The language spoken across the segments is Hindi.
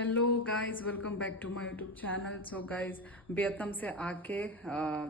Hello guys, welcome back to my YouTube channel. So guys, Vietnam से आके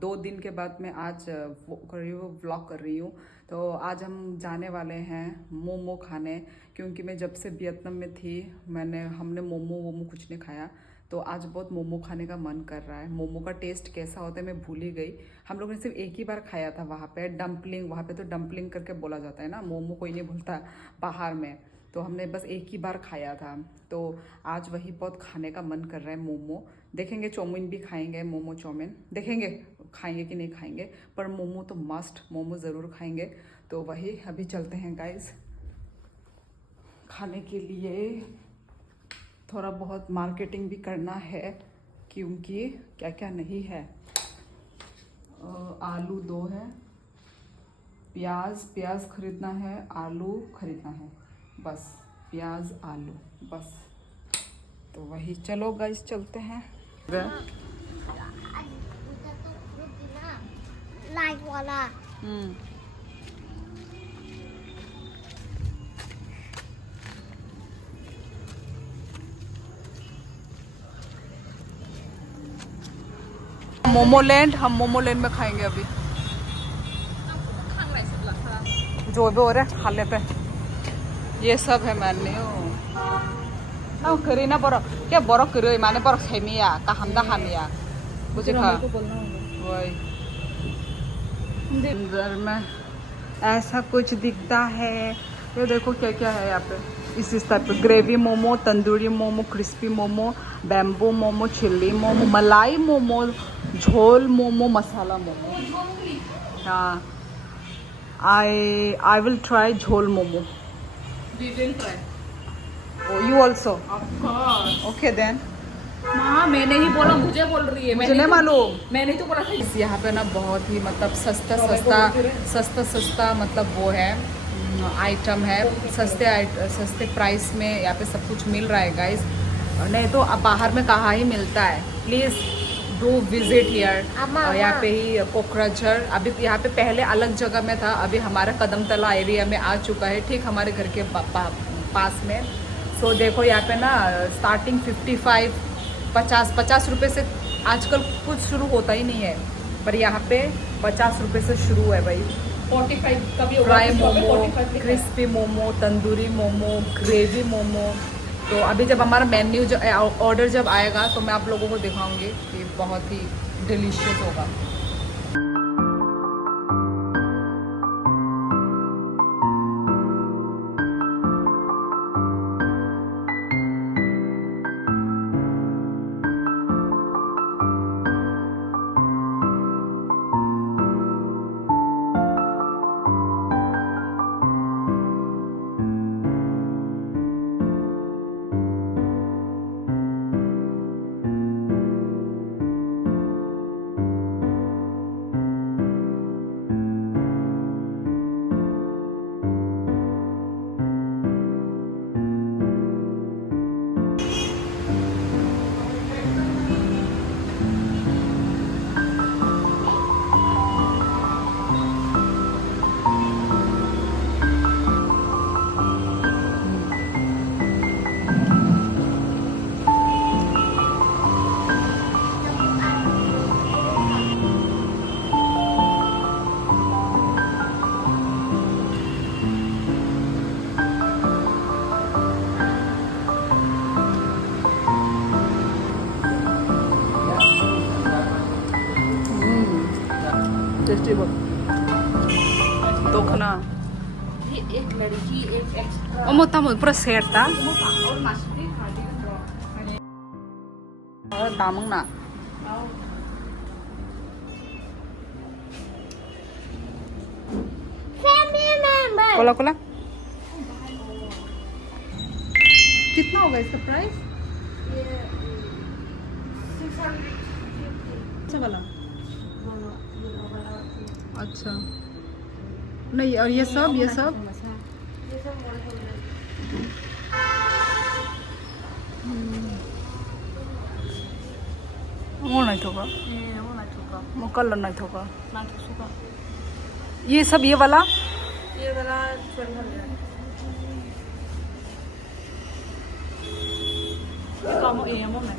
2 दिन के बाद मैं आज व्लॉग कर रही हूँ। तो आज हम जाने वाले हैं मोमो खाने, क्योंकि मैं जब से वियतनाम में थी हमने मोमो वोमो कुछ नहीं खाया। तो आज बहुत मोमो खाने का मन कर रहा है। मोमो का टेस्ट कैसा होता है मैं भूल ही गई। हम लोगों ने सिर्फ एक ही बार खाया था वहाँ पे डम्पलिंग, वहाँ पे तो डम्पलिंग करके बोला जाता है ना, मोमो कोई नहीं बोलता बाहर में। तो हमने बस एक ही बार खाया था। तो आज वही बहुत खाने का मन कर रहा है मोमो। देखेंगे, चाउमीन भी खाएंगे, मोमो चाउमीन देखेंगे खाएंगे कि नहीं खाएंगे, पर मोमो तो मस्ट, मोमो ज़रूर खाएंगे। तो वही अभी चलते हैं गाइस खाने के लिए। थोड़ा बहुत मार्केटिंग भी करना है, क्योंकि क्या क्या नहीं है। आलू 2 है, प्याज खरीदना है, आलू खरीदना है, बस प्याज आलू बस। तो वही चलो गाइस चलते हैं। लाइट वाला हम मोमो लैंड में खाएंगे अभी। जो भी हो रहा है खा लेते हैं। ये सब है मेन्यू ना करी ना बरो क्या बरो करी माने बरो खेमिया का हमदा खामिया मुझे खा वही। अंदर में ऐसा कुछ दिखता है। ये देखो क्या क्या है यहाँ पे। इस टाइप पे gravy momo, tandoori momo, crispy momo, bamboo momo, chilli momo, मलाई मोमो, झोल मोमो, मसाला मोमो। हाँ, I will try झोल momo. We will try. Oh, you also? Of course. Okay then. हाँ, मैंने ही बोला, मुझे बोल रही है। मुझे नहीं मालूम। मैंने तो बोला था। यहाँ पे ना बहुत ही मतलब सस्ता मतलब वो है आइटम है। सस्ते प्राइस में यहाँ पे सब कुछ मिल रहा है गाइस। नहीं तो अब बाहर में कहाँ ही मिलता है। Please do visit here. यहाँ पे ही कोकराझर। अभी यहाँ पे पहले अलग जगह में था, अभी हमारा कदमतला एरिया में आ चुका है, ठीक हमारे घर के पास में। सो देखो यहाँ पे ना स्टार्टिंग 50 रुपये से आजकल कुछ शुरू होता ही नहीं है, पर यहाँ पे 50 रुपये से शुरू है भाई। 45 का भी होगा। Fry momo, 45 crispy momo, tandoori momo, gravy momo. तो अभी जब हमारा मेन्यू ऑर्डर जब आएगा तो मैं आप लोगों को दिखाऊंगी कि बहुत ही डिलीशियस होगा। टेस्टी बहुत दोखना। ये एक लड़की एक एक्स्ट्रा ओमो तामो पूरा सेट था और मछली खाली और दामंग ना फैमिली मेंबर कोला कोला। कितना होगा इसका प्राइस? अच्छा वाला। अच्छा नहीं, और ये सब वो नहीं होगा, वो कलर नहीं होगा। ये सब ये वाला 1200 Amo e amo na.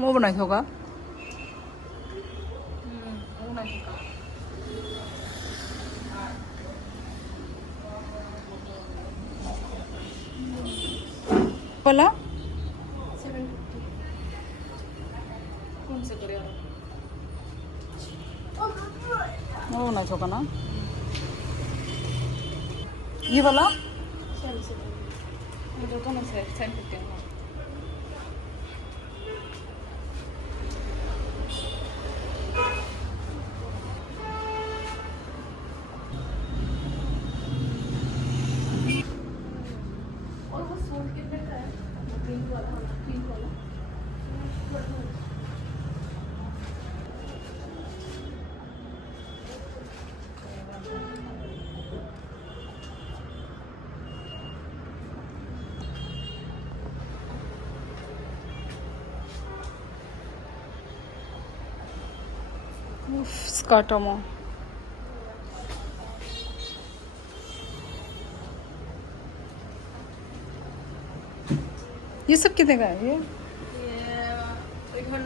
뭐 बनाए होगा Amo na siya. बोला 750. कौन से करे यार? वो बनाए होगा ना ये वाला 750. मुझे कौन से 750 है? और वो सूट कितने का है? पिंक वाला. स्काटोमो ये सब कितने का है ये 800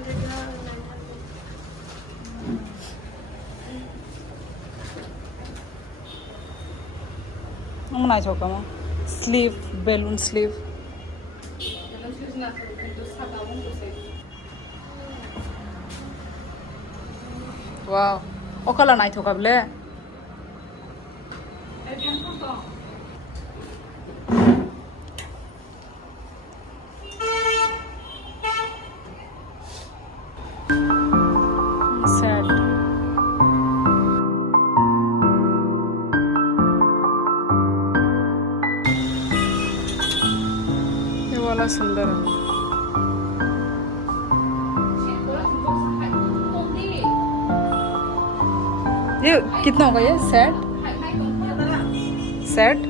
बनाए होगा मैं स्लीव बैलून स्लीव वाह ओकला नाइट होगा बोले सेट ये वाला सुंदर है ये कितना होगा ये सेट सेट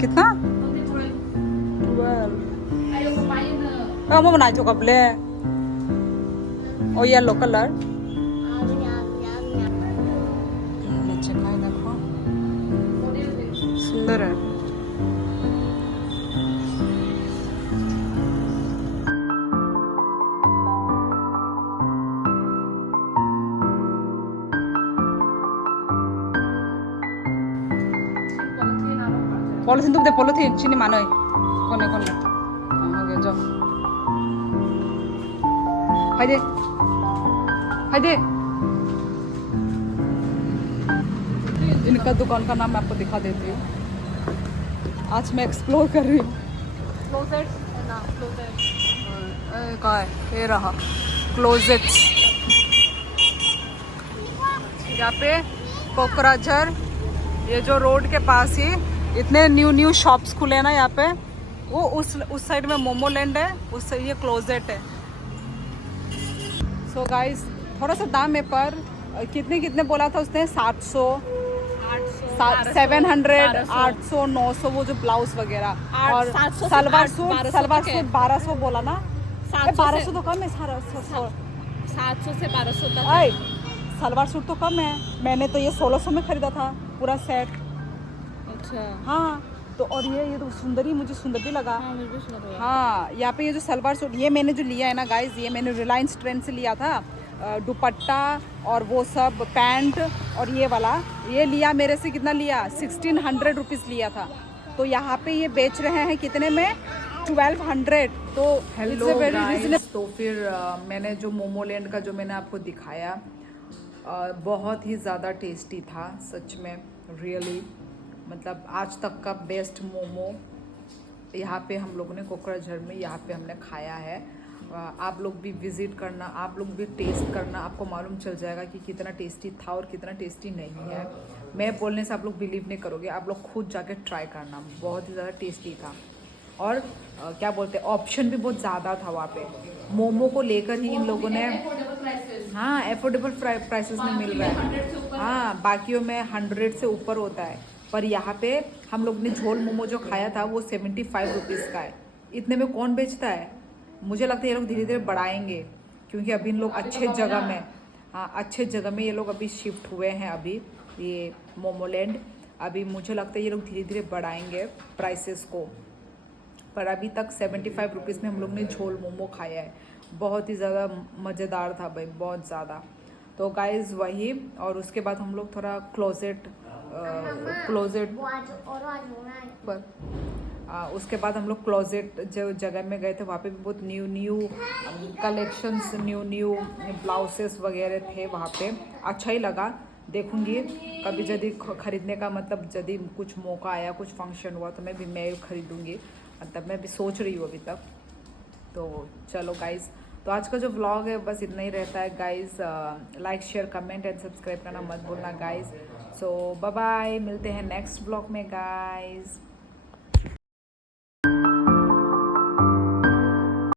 कितना 12 mau बनाए जो कपड़े और येलो कलर नीचे का देखो सुंदर है पॉलिथीन तुम दे पॉलिथीन चीनी मानो कोने कोने हो गया जाओ हाय दे इनका दुकान का नाम मैं आपको दिखा देती हूँ आज मैं एक्सप्लोर कर रही हूँ कहाँ है ये रहा क्लोजेट्स यहाँ पे कोकराझर ये जो रोड के पास ही इतने न्यू शॉप्स खुले हैं ना यहाँ पे वो उस साइड में मोमो लैंड है उस साइड ये क्लोजेट है सो गाइस थोड़ा सा दाम है पर कितने बोला था उसने 700 700 800 900 वो जो ब्लाउज वगैरह और सलवार सूट 1200 बोला ना 1200 तो कम है 700 से 1200 तक सलवार सूट तो कम है मैंने तो ये 1600 में खरीदा था पूरा सेट अच्छा हाँ तो और ये तो सुंदरी मुझे सुंदर भी लगा हाँ मुझे भी सुना था हाँ यहाँ पे ये जो सलवार सूट ये मैंने जो लिया है ना गाइज ये मैंने रिलायंस ट्रेंड से लिया था दुपट्टा और वो सब पैंट और ये वाला ये लिया मेरे से कितना लिया 1600 रुपीज़ लिया था तो यहाँ पे ये बेच रहे हैं कितने में 1200 तो हेलो तो फिर मैंने जो मोमो लैंड का जो मैंने आपको दिखाया बहुत ही ज़्यादा टेस्टी था सच में रियली मतलब आज तक का बेस्ट मोमो यहाँ पे हम लोगों ने कोकराझर में यहाँ पे हमने खाया है आप लोग भी विज़िट करना आप लोग भी टेस्ट करना आपको मालूम चल जाएगा कि कितना टेस्टी था और कितना टेस्टी नहीं है मैं बोलने से आप लोग बिलीव नहीं करोगे आप लोग खुद जाके ट्राई करना बहुत ही ज़्यादा टेस्टी था और क्या बोलते हैं ऑप्शन भी बहुत ज़्यादा था वहाँ पे मोमो को लेकर ही इन लोगों ने हाँ एफोर्डेबल प्राइसेस में मिल रहा है हाँ बाकियों में 100 से ऊपर होता है पर यहाँ पे हम लोग ने झोल मोमो जो खाया था वो 75 रुपीज़ का है इतने में कौन बेचता है मुझे लगता है ये लोग धीरे धीरे बढ़ाएंगे क्योंकि अभी इन लोग अच्छे जगह में, हाँ अच्छे जगह में ये लोग अभी शिफ्ट हुए हैं अभी, ये मोमोलैंड। अभी मुझे लगता है ये लोग धीरे धीरे बढ़ाएंगे प्राइसेस को, पर अभी तक 75 रुपीज़ में हम लोग ने झोल मोमो खाया है, बहुत ही ज़्यादा मज़ेदार था भाई, बहुत ज़्यादा। तो गाइज़ वही, और उसके बाद हम लोग थोड़ा क्लोजेट पर उसके बाद हम लोग क्लोजेट जो जगह में गए थे वहाँ पे भी बहुत न्यू कलेक्शंस, न्यू ब्लाउजेस वगैरह थे वहाँ पे, अच्छा ही लगा। देखूंगी कभी यदि खरीदने का मतलब यदि कुछ मौका आया, कुछ फंक्शन हुआ तो मैं खरीदूंगी, मतलब मैं भी सोच रही हूँ अभी तक। तो चलो गाइज़, तो आज का जो व्लॉग है बस इतना ही रहता है guys. Like share comment and subscribe करना मत भूलना गाइज़। सो बाय बाय, मिलते हैं नेक्स्ट व्लॉग में गाइज़।